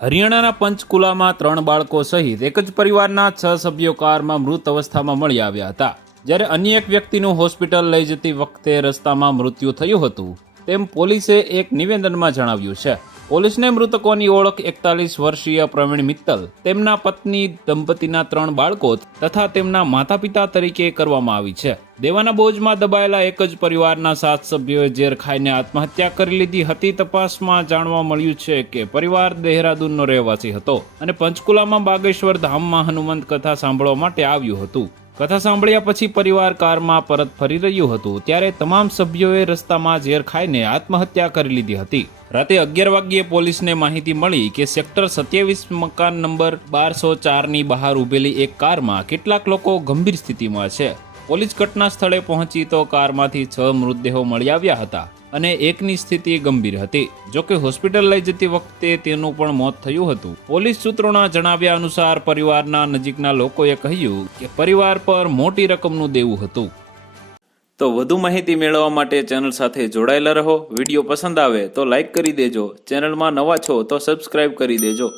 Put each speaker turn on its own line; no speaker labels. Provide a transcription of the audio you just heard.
હરિયાણાના પંચકુલામાં ત્રણ બાળકો સહિત એક જ પરિવારના છ સભ્યો કારમાં મૃત અવસ્થામાં મળી આવ્યા હતા. જ્યારે અન્ય એક વ્યક્તિનું હોસ્પિટલ લઈ જતી વખતે રસ્તામાં મૃત્યુ થયું હતું, તેમ પોલીસે એક નિવેદનમાં જણાવ્યું છે. પોલીસને મૃતકોની ઓળખ એકતાલીસ વર્ષીય પ્રવીણ મિત્તલ, તેમના પત્ની દંપતીના ત્રણ બાળકો તથા તેમના માતા પિતા તરીકે કરવામાં આવી છે. દેવાના બોજમાં દબાયેલા એક જ પરિવારના સાત સભ્યોએ ઝેર ખાઈને આત્મહત્યા કરી લીધી હતી. તપાસમાં જાણવા મળ્યું છે કે પરિવાર દેહરાદૂનનો રહેવાસી હતો અને પંચકુલામાં બાગેશ્વર ધામમાં હનુમંત કથા સાંભળવા માટે આવ્યું હતું. કથા સાંભળ્યા પછી પરિવાર કારમાં પરત ફરી રહ્યું હતું, ત્યારે તમામ સભ્યોએ રસ્તામાં ઝેર ખાઈને આત્મહત્યા કરી લીધી હતી. રાતે અગિયાર વાગ્યે પોલીસને માહિતી મળી કે સેક્ટર સત્યાવીસ મકાન નંબર બારસો ચારની બહાર ઊભેલી એક કારમાં કેટલાક લોકો ગંભીર સ્થિતિમાં છે. પોલીસ ઘટના સ્થળે પહોંચી તો કારમાંથી છ મૃતદેહો મળી આવ્યા હતા અને એકની સ્થિતિ ગંભીર હતી. જોકે હોસ્પિટલ લઈ જતી વખતે તેનું પણ મોત થયું હતું. પોલીસ સૂત્રોના જણાવ્યા અનુસાર પરિવારના નજીકના લોકોએ કહ્યું કે પરિવાર પર મોટી રકમનું દેવું હતું. તો વધુ માહિતી મેળવવા માટે ચેનલ સાથે જોડાયેલા રહો. વીડિયો પસંદ આવે તો લાઈક કરી દેજો. ચેનલમાં નવા છો તો સબસ્ક્રાઇબ કરી દેજો.